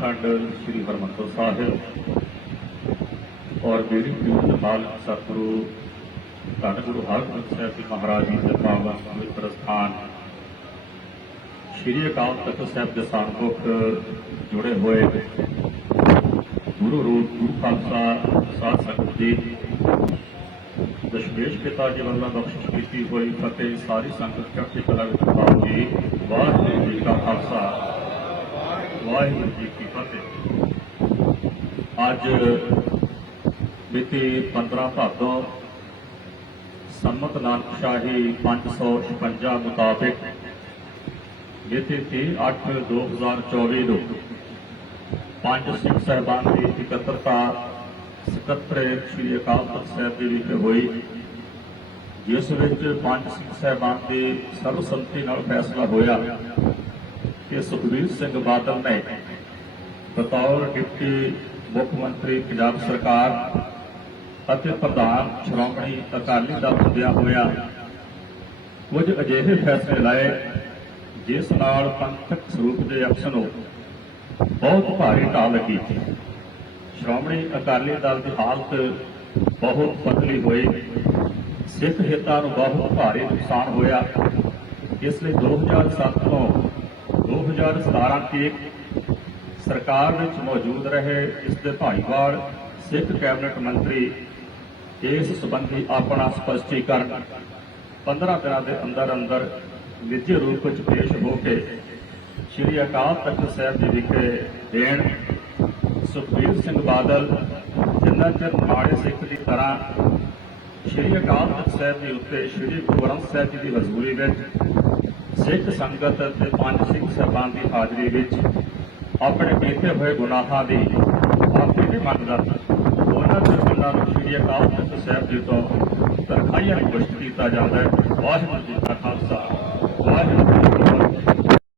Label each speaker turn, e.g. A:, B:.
A: ਸ੍ਰੀ ਹਰਮੰਦਰ ਸਾਹਿਬ ਔਰ ਮੇਰੀ ਪ੍ਰੀਤ ਮਾਲਕ ਸਤਿਗੁਰੂ, ਧੰਨ ਗੁਰੂ ਹਰਗੋਬਿੰਦ ਸਾਹਿਬ ਜੀ ਮਹਾਰਾਜ ਜੀ ਦੇ ਪਾਵਨ ਪਵਿੱਤਰ ਸਥਾਨ ਸ੍ਰੀ ਅਕਾਲ ਤਖਤ ਸਾਹਿਬ ਦੇ ਸਾਨਮੁਖ ਜੁੜੇ ਹੋਏ ਗੁਰੂ ਰੂਪ, ਗੁਰੂ ਖਾਲਸਾ, ਸਾਧ ਸੰਗਤ ਜੀ, ਦਸ਼ਮੇਸ਼ ਪਿਤਾ ਜੀ ਵੱਲੋਂ ਬਖਸ਼ਿਸ਼ ਕੀਤੀ ਹੋਈ ਫਤਿਹ, ਸਾਰੀ ਸੰਗਤ ਚੜ੍ਹਦੀ ਕਲਾ ਵਿੱਚ ਪਾਉਗੀ ਵਾਹਿਗੁਰੂ ਜੀ ਕਾ ਖਾਲਸਾ। ਵਾਹਿਗੁਰੂ ਜੀ ਕੀ ਫਤਿਹ। ਅੱਜ ਮਿਤੀ 15 ਭਾਦੋਂ ਸੰਮਤ ਨਾਨਕ ਸ਼ਾਹੀ 556 ਮੁਤਾਬਕ ਮਿਤੀ 30 8 2024 ਨੂੰ ਪੰਜ ਸਿੱਖ ਸਹਿਬਾਨ ਦੀ ਇਕੱਤਰਤਾ ਸਕੱਤਰ ਸ੍ਰੀ ਅਕਾਲ ਤਖਤ ਸਾਹਿਬ ਜੀ ਵਿਖੇ ਹੋਈ, ਜਿਸ ਵਿੱਚ ਪੰਜ ਸਿੱਖ ਸਹਿਬਾਨ ਦੇ ਸਰਬਸੰਮਤੀ ਨਾਲ ਫੈਸਲਾ ਹੋਇਆ। ਕਿ ਸੁਖਬੀਰ ਸਿੰਘ ਬਾਦਲ ਨੇ ਬਤੌਰ ਡਿਪਟੀ ਮੁੱਖ ਮੰਤਰੀ ਪੰਜਾਬ ਸਰਕਾਰ ਅਤੇ ਪ੍ਰਧਾਨ ਸ਼੍ਰੋਮਣੀ ਅਕਾਲੀ ਦਲ ਹੁੰਦਿਆਂ ਹੋਇਆ ਕੁਝ ਅਜਿਹੇ ਫੈਸਲੇ ਲਾਏ, ਜਿਸ ਨਾਲ ਪੰਥਕ ਸਰੂਪ ਦੇ ਅਕਸ ਨੂੰ ਬਹੁਤ ਭਾਰੀ ਢਾਹ ਲੱਗੀ। ਸ਼੍ਰੋਮਣੀ ਅਕਾਲੀ ਦਲ ਦੀ ਹਾਲਤ ਬਹੁਤ ਪਤਲੀ ਹੋਈ। ਸਿੱਖ ਹਿੱਤਾਂ ਨੂੰ ਬਹੁਤ ਭਾਰੀ ਨੁਕਸਾਨ ਹੋਇਆ। ਇਸ ਲਈ 2007 ਤੋਂ 2017 ਤੱਕ ਸਰਕਾਰ ਵਿੱਚ ਮੌਜੂਦ ਰਹੇ ਇਸ ਦੇ ਭਾਈਵਾਲ ਸਿੱਖ ਕੈਬਨਿਟ ਮੰਤਰੀ ਇਸ ਸੰਬੰਧੀ ਆਪਣਾ ਸਪਸ਼ਟੀਕਰਨ 15 ਦਿਨਾਂ ਦੇ ਅੰਦਰ ਅੰਦਰ ਨਿੱਜੀ ਰੂਪ ਵਿੱਚ ਪੇਸ਼ ਹੋ ਕੇ ਸ਼੍ਰੀ ਅਕਾਲ ਤਖਤ ਸਾਹਿਬ ਜੀ ਵਿਖੇ ਦੇਣ, ਸੁਖਬੀਰ ਸਿੰਘ ਬਾਦਲ ਜਿੰਨਾ ਚਿਰ ਮਾੜੇ ਸਿੱਖ ਦੀ ਤਰ੍ਹਾਂ ਸ਼੍ਰੀ ਅਕਾਲ ਤਖਤ ਸਾਹਿਬ ਦੇ ਉੱਤੇ ਸ਼੍ਰੀ ਗੁਰੂ ਗ੍ਰੰਥ ਸਾਹਿਬ ਜੀ ਦੀ ਹਜ਼ੂਰੀ ਵਿੱਚ ਸਿੱਖ ਸੰਗਤ ਅਤੇ ਪੰਜ ਸਿੱਖ ਸਹਿਬਾਨ ਦੀ ਹਾਜ਼ਰੀ ਵਿੱਚ ਆਪਣੇ ਬੀਤੇ ਹੋਏ ਗੁਨਾਹਾਂ ਦੀ ਮਾਫੀ ਨਹੀਂ ਮੰਗਦਾ ਉਹਨਾਂ ਦੇ ਉਹਨਾਂ ਨੂੰ ਸ਼੍ਰੀ ਅਕਾਲ ਤਖਤ ਸਾਹਿਬ ਜੀ ਤੋਂ ਤਰਖਾਈਆਂ ਨਿਸ਼ਚਿਤ ਕੀਤਾ ਜਾਂਦਾ ਹੈ। ਵਾਹਿਗੁਰੂ ਜੀ ਕਾ ਖਾਲਸਾ। ਵਾਹਿਗੁਰੂ